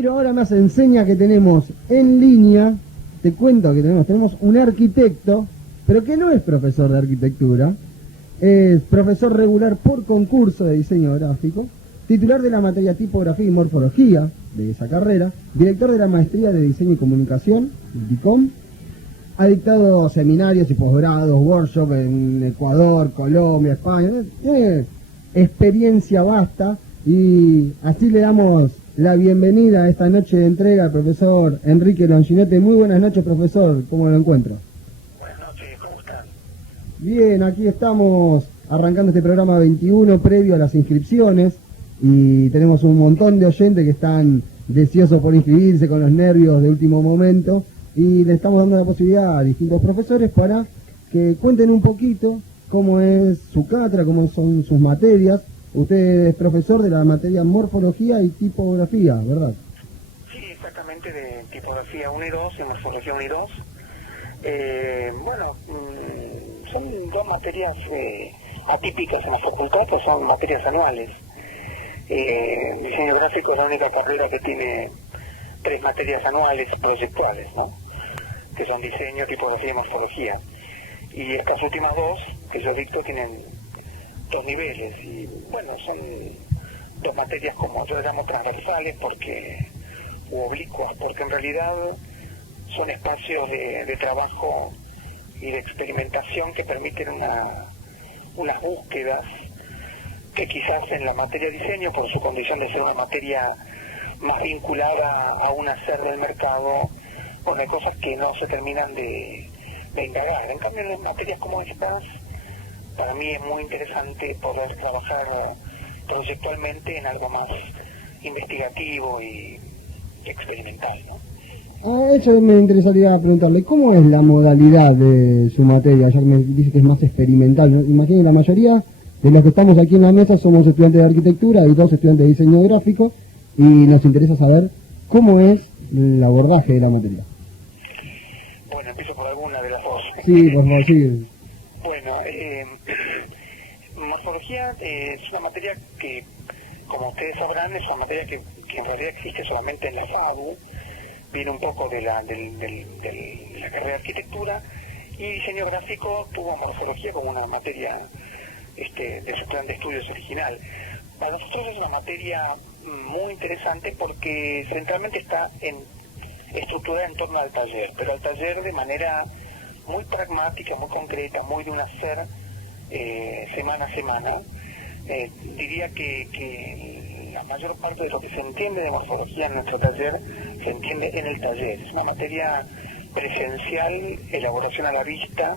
Pero ahora me enseña que tenemos en línea, te cuento que tenemos un arquitecto, pero que no es profesor de arquitectura, es profesor regular por concurso de diseño gráfico, titular de la materia tipografía y morfología de esa carrera, director de la maestría de diseño y comunicación, DICOM, ha dictado seminarios y posgrados, workshops en Ecuador, Colombia, España, tiene experiencia vasta y así le damos la bienvenida a esta noche de entrega al profesor Enrique Longinetti. Muy buenas noches, profesor, ¿cómo lo encuentra? Buenas noches, ¿cómo están? Bien, aquí estamos arrancando este programa 21 previo a las inscripciones y tenemos un montón de oyentes que están deseosos por inscribirse con los nervios de último momento y le estamos dando la posibilidad a distintos profesores para que cuenten un poquito cómo es su cátedra, cómo son sus materias. Usted es profesor de la materia morfología y tipografía, ¿verdad? Sí, exactamente, de tipografía 1 y 2, y morfología 1 y 2. Son dos materias atípicas en la facultad, pues son materias anuales. Diseño gráfico es la única carrera que tiene 3 materias anuales proyectuales, ¿no? Que son diseño, tipografía y morfología. Y estas últimas dos que yo dicto tienen 2 niveles y bueno, son 2 materias como yo llamo transversales u oblicuas, porque en realidad son espacios de trabajo y de experimentación que permiten unas búsquedas que quizás en la materia diseño, por su condición de ser una materia más vinculada a un hacer del mercado, pues hay cosas que no se terminan de indagar. En cambio, en las materias como estas, para mí es muy interesante poder trabajar proyectualmente en algo más investigativo y experimental, ¿no? Eso me interesaría preguntarle, ¿cómo es la modalidad de su materia? Ya que me dice que es más experimental, ¿no? Imagino la mayoría de los que estamos aquí en la mesa somos estudiantes de arquitectura y 2 estudiantes de diseño gráfico y nos interesa saber cómo es el abordaje de la materia. Bueno, empiezo por alguna de las dos. Sí, por favor, sí. Bueno, morfología es una materia que, como ustedes sabrán, es una materia que en realidad existe solamente en la FADU, viene un poco de la carrera de arquitectura, y diseño gráfico tuvo morfología como una materia de su plan de estudios original. Para nosotros es una materia muy interesante porque centralmente está estructurada en torno al taller, pero al taller de manera muy pragmática, muy concreta, muy de un hacer semana a semana. Diría que la mayor parte de lo que se entiende de morfología en nuestro taller se entiende en el taller. Es una materia presencial, elaboración a la vista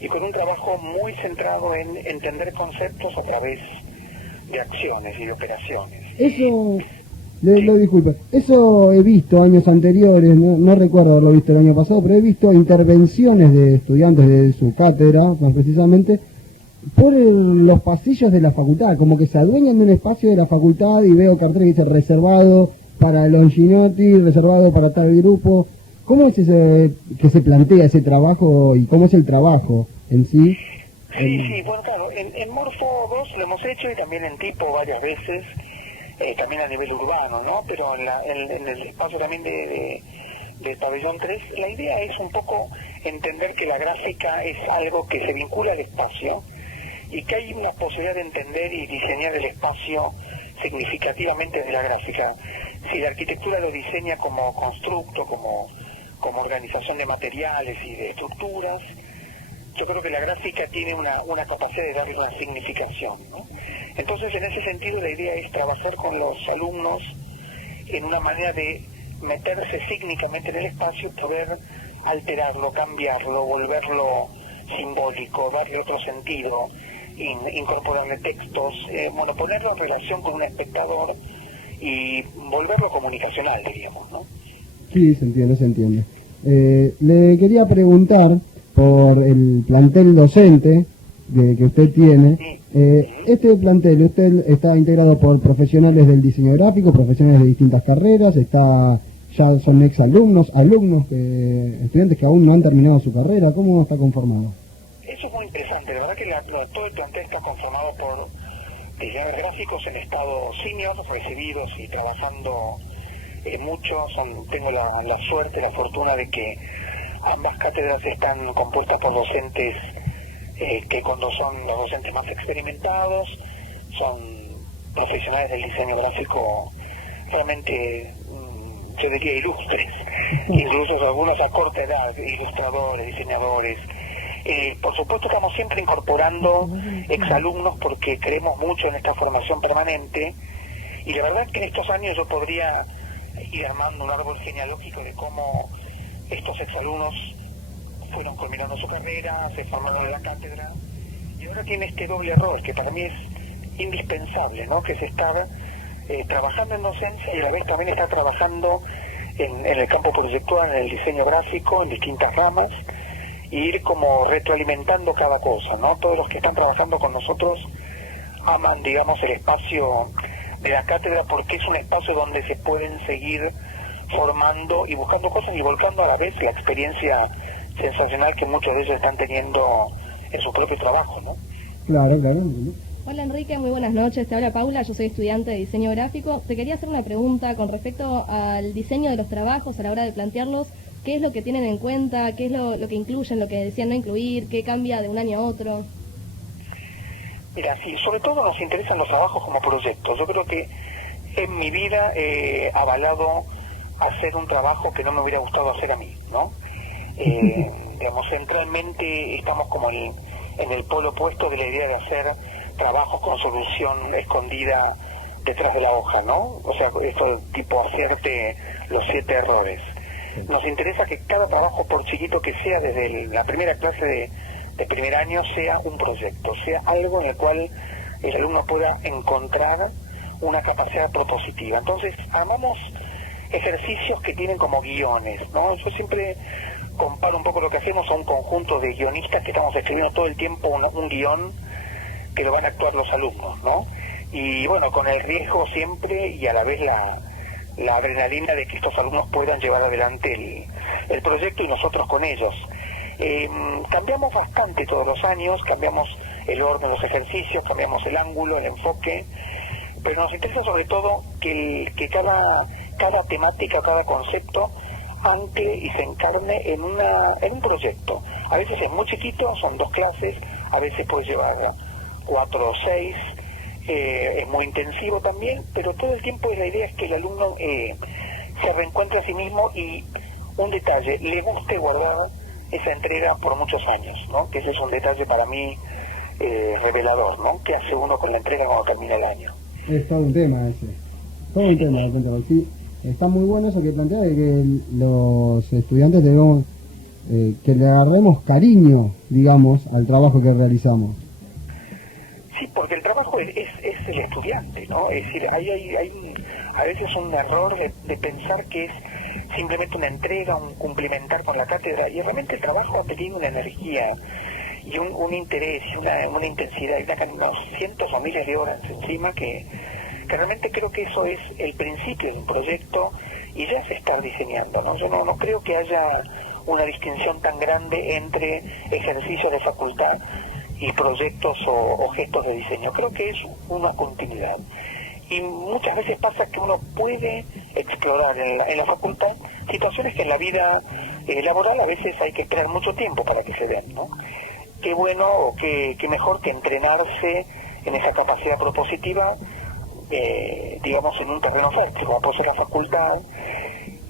y con un trabajo muy centrado en entender conceptos a través de acciones y de operaciones. Eso, lo disculpo, eso he visto años anteriores, no recuerdo haberlo visto el año pasado, pero he visto intervenciones de estudiantes de su cátedra, más precisamente, por los pasillos de la facultad, como que se adueñan de un espacio de la facultad y veo carteles que dice reservado para Longinetti, reservado para tal grupo. ¿Cómo es ese que se plantea ese trabajo y cómo es el trabajo en sí? Sí, bueno, claro, en Morfo 2 lo hemos hecho y también en Tipo varias veces, también a nivel urbano, ¿no? Pero en el espacio también de Pabellón 3, la idea es un poco entender que la gráfica es algo que se vincula al espacio y que hay una posibilidad de entender y diseñar el espacio significativamente de la gráfica. Si la arquitectura lo diseña como constructo, como organización de materiales y de estructuras, yo creo que la gráfica tiene una capacidad de darle una significación, ¿no? Entonces, en ese sentido, la idea es trabajar con los alumnos en una manera de meterse sígnicamente en el espacio, poder alterarlo, cambiarlo, volverlo simbólico, darle otro sentido, incorporarle textos, ponerlo en relación con un espectador y volverlo comunicacional, diríamos, ¿no? Sí, se entiende. Le quería preguntar por el plantel docente que usted tiene. Este plantel, usted está integrado por profesionales del diseño gráfico, profesionales de distintas carreras, ya son exalumnos, estudiantes que aún no han terminado su carrera. ¿Cómo está conformado? Eso es muy interesante. La verdad que todo el plantel está conformado por diseñadores gráficos en estado senior, recibidos y trabajando tengo la suerte, la fortuna de que ambas cátedras están compuestas por docentes que cuando son los docentes más experimentados, son profesionales del diseño gráfico realmente, yo diría, ilustres, incluso algunos a corta edad, ilustradores, diseñadores. Por supuesto estamos siempre incorporando exalumnos porque creemos mucho en esta formación permanente, y la verdad es que en estos años yo podría ir armando un árbol genealógico de cómo estos exalumnos fueron culminando su carrera, se formaron en la cátedra, y ahora tiene este doble error que para mí es indispensable, ¿no? Que es estar trabajando en docencia y a la vez también estar trabajando en el campo proyectual, en el diseño gráfico, en distintas ramas, y ir como retroalimentando cada cosa, ¿no? Todos los que están trabajando con nosotros aman, digamos, el espacio de la cátedra porque es un espacio donde se pueden seguir formando y buscando cosas y volcando a la vez la experiencia sensacional que muchos de ellos están teniendo en su propio trabajo, ¿no? Claro, claro. Hola Enrique, muy buenas noches, te habla Paula, yo soy estudiante de diseño gráfico. Te quería hacer una pregunta con respecto al diseño de los trabajos a la hora de plantearlos. ¿Qué es lo que tienen en cuenta? ¿Qué es lo que incluyen, lo que decían no incluir? ¿Qué cambia de un año a otro? Mira, sí, sobre todo nos interesan los trabajos como proyectos. Yo creo que en mi vida he avalado hacer un trabajo que no me hubiera gustado hacer a mí, ¿no? Digamos, centralmente estamos como en el polo opuesto de la idea de hacer trabajos con solución escondida detrás de la hoja, ¿no? O sea, esto tipo hacerte los 7 errores. Nos interesa que cada trabajo, por chiquito que sea, desde la primera clase de primer año, sea un proyecto, sea algo en el cual el alumno pueda encontrar una capacidad propositiva. Entonces, armamos ejercicios que tienen como guiones, ¿no? Yo siempre comparo un poco lo que hacemos a un conjunto de guionistas que estamos escribiendo todo el tiempo un guión que lo van a actuar los alumnos, ¿no? Y bueno, con el riesgo siempre y a la vez la adrenalina de que estos alumnos puedan llevar adelante el proyecto y nosotros con ellos. Cambiamos bastante todos los años, cambiamos el orden de los ejercicios, cambiamos el ángulo, el enfoque, pero nos interesa sobre todo que cada temática, cada concepto ancle y se encarne en un proyecto. A veces es muy chiquito, son 2 clases, a veces puede llevar 4 o 6, es muy intensivo también, pero todo el tiempo la idea es que el alumno se reencuentre a sí mismo y un detalle, le guste guardar esa entrega por muchos años, ¿no? Que ese es un detalle para mí revelador, ¿no? ¿Qué hace uno con la entrega cuando termina el año? Es todo un tema ese, todo un tema, sí. Está muy bueno eso que plantea de que los estudiantes debemos que le agarremos cariño, digamos, al trabajo que realizamos. Sí, porque el trabajo es el estudiante, ¿no? Es decir, hay a veces un error de pensar que es simplemente una entrega, un cumplimentar con la cátedra, y realmente el trabajo ha tenido una energía y un interés y una intensidad y unos cientos o miles de horas encima que realmente creo que eso es el principio de un proyecto y ya se está diseñando, ¿no? Yo no creo que haya una distinción tan grande entre ejercicios de facultad y proyectos o gestos de diseño. Creo que es una continuidad. Y muchas veces pasa que uno puede explorar en la facultad situaciones que en la vida laboral a veces hay que esperar mucho tiempo para que se den, ¿no? Qué bueno o qué mejor que entrenarse en esa capacidad propositiva, digamos, en un terreno fértil, como puede ser la facultad,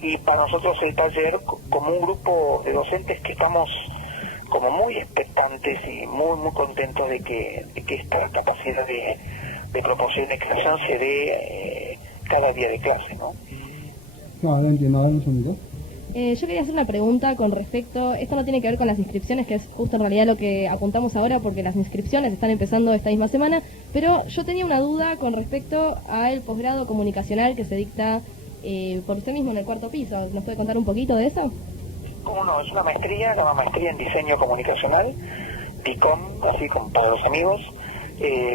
y para nosotros el taller como un grupo de docentes que estamos como muy expectantes y muy contentos de que esta capacidad de proporción y creación se dé cada día de clase, ¿no? No entiendo, a ver un segundito. Yo quería hacer una pregunta con respecto, esto no tiene que ver con las inscripciones, que es justo en realidad lo que apuntamos ahora, porque las inscripciones están empezando esta misma semana, pero yo tenía una duda con respecto al posgrado comunicacional que se dicta por usted mismo en el 4º piso. ¿Nos puede contar un poquito de eso? ¿Cómo no? Es una maestría en diseño comunicacional, DICOM, así como para los amigos.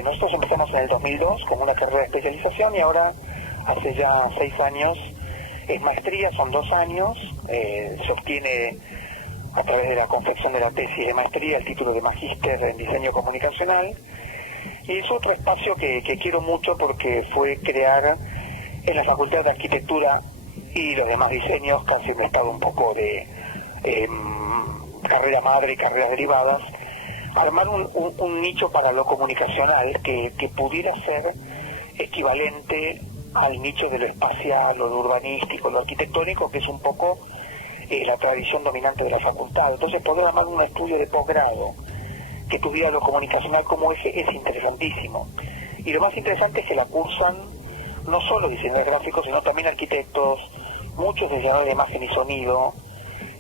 Nosotros empezamos en el 2002 con una carrera de especialización y ahora hace ya 6 años es maestría, son 2 años, se obtiene a través de la confección de la tesis de maestría el título de magíster en diseño comunicacional, y es otro espacio que quiero mucho porque fue crear en la Facultad de Arquitectura y los demás diseños que han sido un estado un poco de carrera madre y carreras derivadas, armar un nicho para lo comunicacional que pudiera ser equivalente al nicho de lo espacial, lo urbanístico, lo arquitectónico, que es un poco la tradición dominante de la facultad. Entonces poder armar un estudio de posgrado que tuviera lo comunicacional como eje es interesantísimo. Y lo más interesante es que la cursan no solo diseñadores gráficos, sino también arquitectos, muchos diseñadores de imagen y sonido,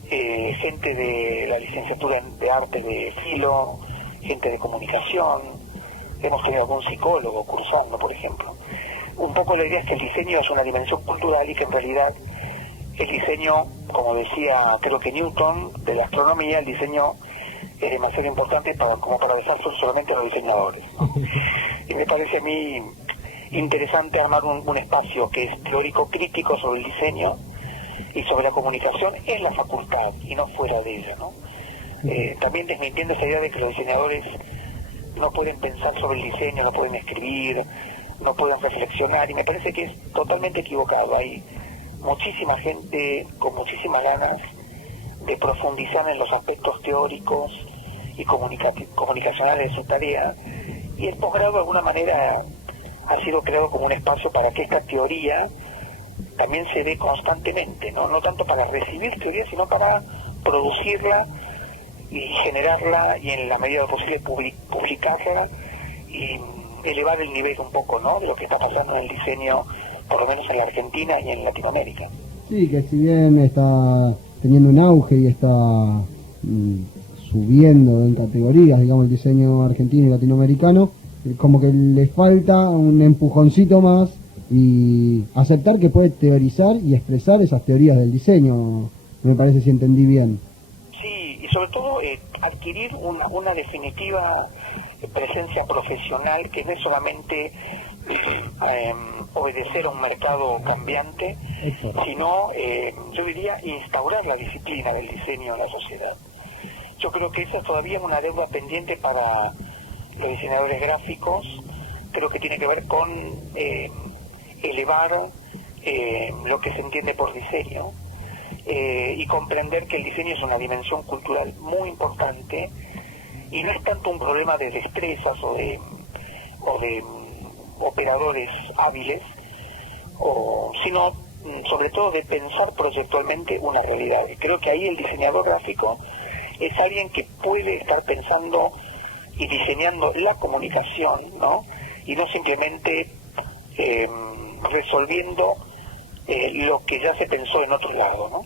gente de la licenciatura de arte de filo, gente de comunicación, hemos tenido algún psicólogo cursando, por ejemplo. Un poco la idea es que el diseño es una dimensión cultural y que en realidad el diseño, como decía creo que Newton, de la astronomía, el diseño es demasiado importante como para dejárselo solamente a los diseñadores, ¿no? Y me parece a mí interesante armar un espacio que es teórico crítico sobre el diseño y sobre la comunicación en la facultad y no fuera de ella, ¿no? También desmintiendo esa idea de que los diseñadores no pueden pensar sobre el diseño, no pueden escribir, no pueden reflexionar, y me parece que es totalmente equivocado. Hay muchísima gente con muchísimas ganas de profundizar en los aspectos teóricos y comunicacionales de su tarea, y el posgrado de alguna manera ha sido creado como un espacio para que esta teoría también se dé constantemente, no tanto para recibir teoría, sino para producirla y generarla, y en la medida de lo posible publicarla y elevar el nivel un poco, ¿no?, de lo que está pasando en el diseño, por lo menos en la Argentina y en Latinoamérica. Sí, que si bien está teniendo un auge y está subiendo en categorías, digamos, el diseño argentino y latinoamericano, como que le falta un empujoncito más y aceptar que puede teorizar y expresar esas teorías del diseño, me parece, si entendí bien. Sí, y sobre todo adquirir una definitiva presencia profesional que no es solamente obedecer a un mercado cambiante, sino, yo diría, instaurar la disciplina del diseño en la sociedad. Yo creo que esa todavía es una deuda pendiente para los diseñadores gráficos. Creo que tiene que ver con elevar lo que se entiende por diseño y comprender que el diseño es una dimensión cultural muy importante y no es tanto un problema de destrezas o de operadores hábiles, sino sobre todo de pensar proyectualmente una realidad. Creo que ahí el diseñador gráfico es alguien que puede estar pensando y diseñando la comunicación, ¿no?, y no simplemente resolviendo lo que ya se pensó en otro lado, ¿no?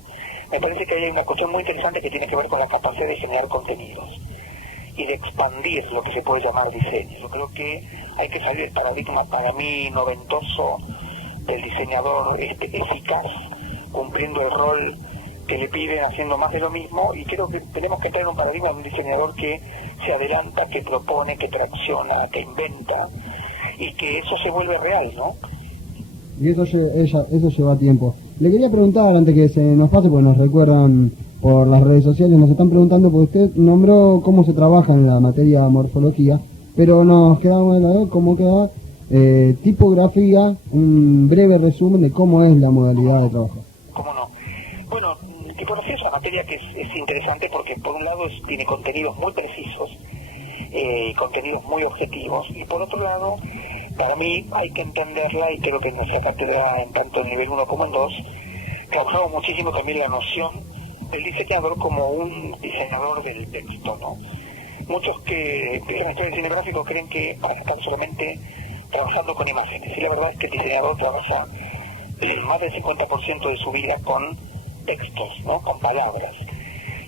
Me parece que hay una cuestión muy interesante que tiene que ver con la capacidad de generar contenidos y de expandir lo que se puede llamar diseño. Yo creo que hay que salir del paradigma, para mí, noventoso del diseñador eficaz, cumpliendo el rol que le piden, haciendo más de lo mismo, y creo que tenemos que entrar en un paradigma de un diseñador que se adelanta, que propone, que tracciona, que inventa, y que eso se vuelve real, ¿no? Y eso lleva tiempo. Le quería preguntar, antes que se nos pase, porque nos recuerdan por las redes sociales, nos están preguntando, porque usted nombró cómo se trabaja en la materia de morfología, pero nos quedamos en la vez cómo queda tipografía, un breve resumen de cómo es la modalidad de trabajo. ¿Cómo no? Bueno, tipografía es una materia que es interesante porque por un lado tiene contenidos muy precisos, contenidos muy objetivos, y por otro lado, para mí hay que entenderla, y creo que en nuestra cátedra, en tanto en nivel 1 como en 2, trabajamos muchísimo también la noción del diseñador como un diseñador del texto, ¿no? Muchos que estudian diseño gráfico creen que van a estar solamente trabajando con imágenes, y la verdad es que el diseñador trabaja más del 50% de su vida con textos, ¿no?, con palabras,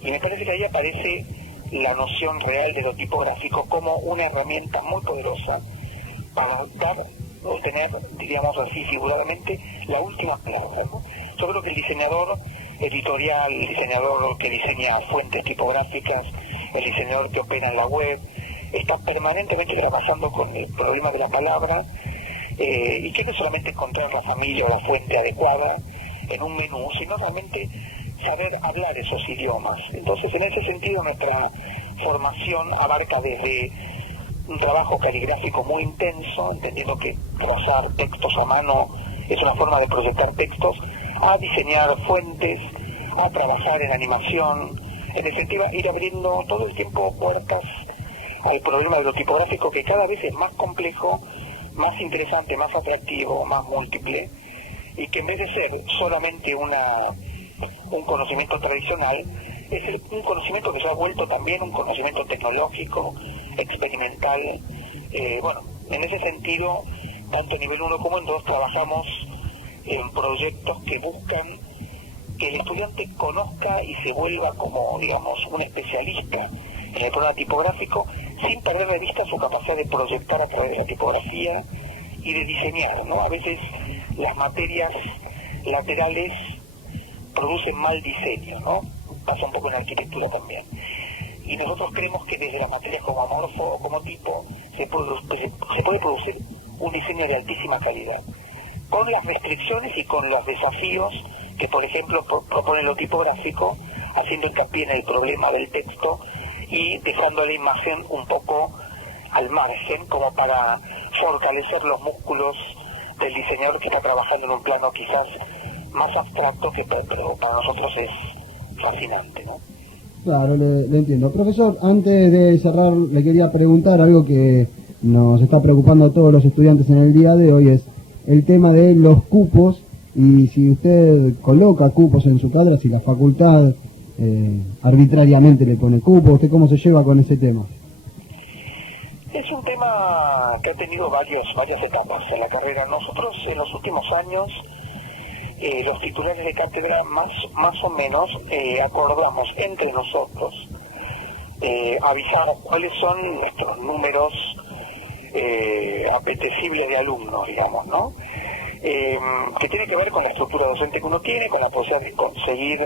y me parece que ahí aparece la noción real de lo tipográfico como una herramienta muy poderosa para obtener, diríamos así figuradamente, la última palabra, ¿no? Yo creo que el diseñador editorial, el diseñador que diseña fuentes tipográficas, el diseñador que opera en la web, está permanentemente trabajando con el problema de la palabra, y que no es solamente encontrar la familia o la fuente adecuada en un menú, sino realmente saber hablar esos idiomas. Entonces, en ese sentido, nuestra formación abarca desde un trabajo caligráfico muy intenso, entendiendo que trazar textos a mano es una forma de proyectar textos, a diseñar fuentes, a trabajar en animación, en definitiva ir abriendo todo el tiempo puertas al problema de lo tipográfico, que cada vez es más complejo, más interesante, más atractivo, más múltiple, y que en vez de ser solamente un conocimiento tradicional, es un conocimiento que se ha vuelto también un conocimiento tecnológico, experimental. Bueno, en ese sentido, tanto en nivel 1 como en 2 trabajamos en proyectos que buscan que el estudiante conozca y se vuelva como, digamos, un especialista en el programa tipográfico, sin perder de vista su capacidad de proyectar a través de la tipografía y de diseñar, ¿no? A veces las materias laterales producen mal diseño, ¿no? Pasa un poco en la arquitectura también. Y nosotros creemos que desde las materias como morfo o como tipo se puede producir un diseño de altísima calidad, con las restricciones y con los desafíos que, por ejemplo, propone lo tipográfico, haciendo hincapié en el problema del texto y dejando la imagen un poco al margen, como para fortalecer los músculos del diseñador que está trabajando en un plano quizás más abstracto, que pero para nosotros es fascinante, ¿no? Claro, le entiendo. Profesor, antes de cerrar, le quería preguntar algo que nos está preocupando a todos los estudiantes en el día de hoy, es el tema de los cupos, y si usted coloca cupos en su cátedra, si la facultad arbitrariamente le pone cupos, ¿usted cómo se lleva con ese tema? Es un tema que ha tenido varias etapas en la carrera. Nosotros en los últimos años, los titulares de cátedra más o menos acordamos entre nosotros avisar cuáles son nuestros números apetecibles de alumnos, digamos, ¿no? Que tiene que ver con la estructura docente que uno tiene, con la posibilidad de conseguir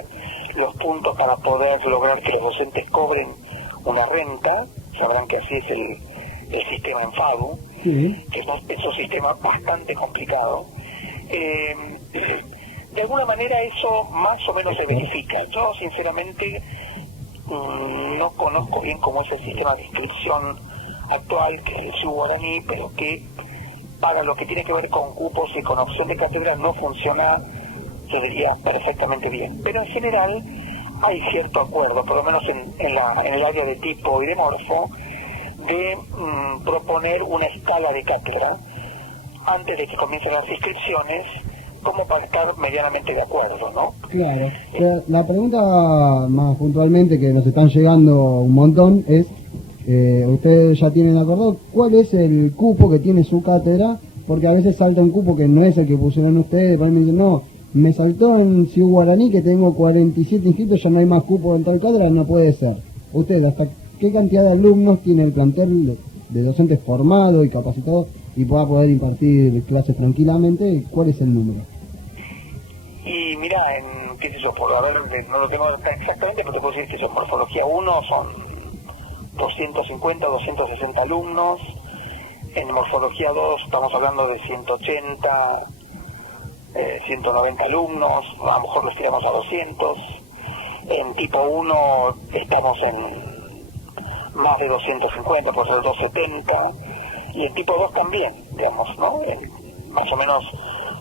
los puntos para poder lograr que los docentes cobren una renta. Sabrán que así es el sistema en FADU, sí, que es un sistema bastante complicado. De alguna manera eso más o menos se verifica. Yo sinceramente no conozco bien cómo es el sistema de inscripción actual, que es el SU-Guaraní, pero que para lo que tiene que ver con cupos y con opción de cátedra no funciona, se diría, perfectamente bien. Pero en general hay cierto acuerdo, por lo menos en el área de tipo y de morfo, de proponer una escala de cátedra antes de que comiencen las inscripciones, como para estar medianamente de acuerdo, ¿no? Claro. La pregunta más puntualmente, que nos están llegando un montón, es, ustedes ya tienen acordado cuál es el cupo que tiene su cátedra, porque a veces salta un cupo que no es el que pusieron ustedes, por ejemplo, dicen, no, me saltó en Ciudad Guaraní que tengo 47 inscritos, ya no hay más cupo en tal cátedra, no puede ser. Ustedes, ¿hasta qué cantidad de alumnos tiene el plantel de docentes formados y capacitados y pueda poder impartir clases tranquilamente? ¿Cuál es el número? Y mira, qué sé yo, no lo tengo exactamente, pero te puedo decir que en morfología 1 son 250, 260 alumnos, en morfología 2 estamos hablando de 180, 190 alumnos, a lo mejor los tiramos a 200, en tipo 1 estamos en más de 250, por ser 270, y en tipo 2 también, digamos, ¿no? En más o menos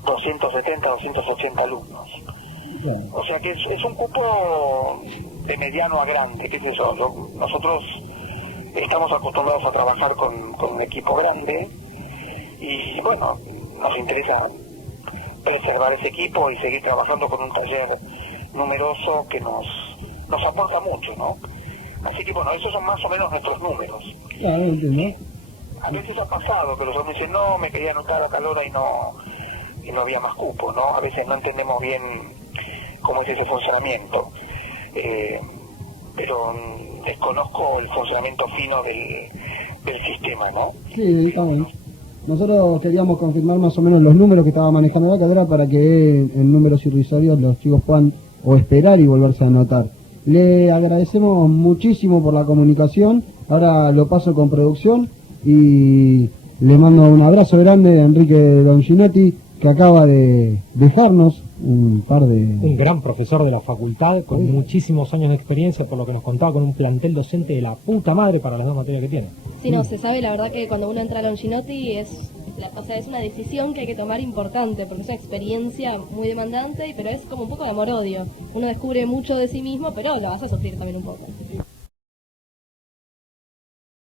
270, 280 alumnos. O sea que es un cupo de mediano a grande, qué sé yo. Nosotros estamos acostumbrados a trabajar con un equipo grande y bueno, nos interesa preservar ese equipo y seguir trabajando con un taller numeroso que nos aporta mucho, ¿no? Así que bueno, esos son más o menos nuestros números. Claro, entiendo. A veces ha pasado que los hombres dicen, no, me quería anotar a tal hora y no había más cupo, ¿no? A veces no entendemos bien cómo es ese funcionamiento, pero desconozco el funcionamiento fino del sistema, ¿no? Sí, también. Nosotros queríamos confirmar más o menos los números que estaba manejando la cátedra para que en números irrisorios los chicos puedan o esperar y volverse a anotar. Le agradecemos muchísimo por la comunicación. Ahora lo paso con producción y le mando un abrazo grande a Enrique Longinotti, que acaba de dejarnos un gran profesor de la facultad, con muchísimos años de experiencia, por lo que nos contaba, con un plantel docente de la puta madre para las dos materias que tiene. Sí, no, se sabe, la verdad que cuando uno entra a Longinotti es o sea, es una decisión que hay que tomar importante, porque es una experiencia muy demandante, pero es como un poco de amor-odio. Uno descubre mucho de sí mismo, pero lo vas a sufrir también un poco.